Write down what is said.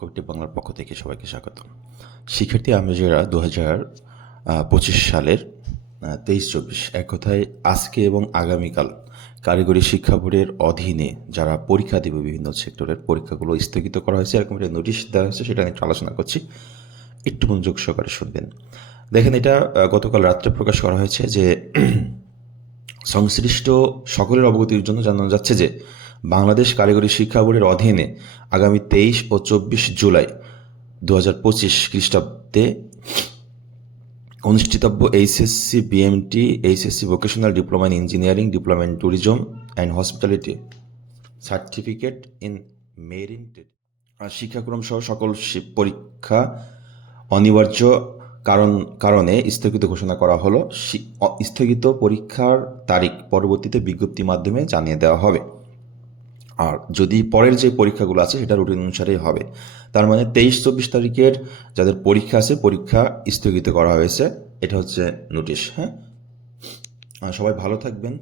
কবিটি বাংলার পক্ষ থেকে সবাইকে স্বাগত শিক্ষার্থী আমরা দু হাজার পঁচিশ সালের তেইশ চব্বিশ। এক কথায় আজকে এবং আগামীকাল কারিগরি শিক্ষা বোর্ডের অধীনে যারা পরীক্ষা দেবে বিভিন্ন সেক্টরের পরীক্ষাগুলো স্থগিত করা হয়েছে, এরকম একটা নোটিশ দেওয়া হয়েছে, সেটা নিয়ে একটু আলোচনা করছি। একটু মনোযোগ সহকারে শুনবেন। দেখেন এটা গতকাল রাত্রে প্রকাশ করা হয়েছে যে সংশ্লিষ্ট সকলের অবগতির জন্য জানানো যাচ্ছে যে বাংলাদেশ কারিগরি শিক্ষা বোর্ডের অধীনে আগামী তেইশ ও চব্বিশ জুলাই দু হাজার পঁচিশ খ্রিস্টাব্দে অনুষ্ঠিতব্য HSC BMT, HSC vocational diploma in engineering diploma in tourism and hospitality certificate in marine শিক্ষাক্রম সহ সকল পরীক্ষা অনিবার্য কারণ, কারণে স্থগিত ঘোষণা করা হলো। স্থগিত পরীক্ষার তারিখ পরবর্তীতে বিজ্ঞপ্তির মাধ্যমে জানিয়ে দেওয়া হবে। আর যদি পরের যে পরীক্ষাগুলো আছে, সেটা রুটিন অনুসারেই হবে। তার মানে তেইশ চব্বিশ তারিখের যাদের পরীক্ষা আছে, পরীক্ষা স্থগিত করা হয়েছে। এটা হচ্ছে নোটিশ হ্যাঁ? সবাই ভালো থাকবেন।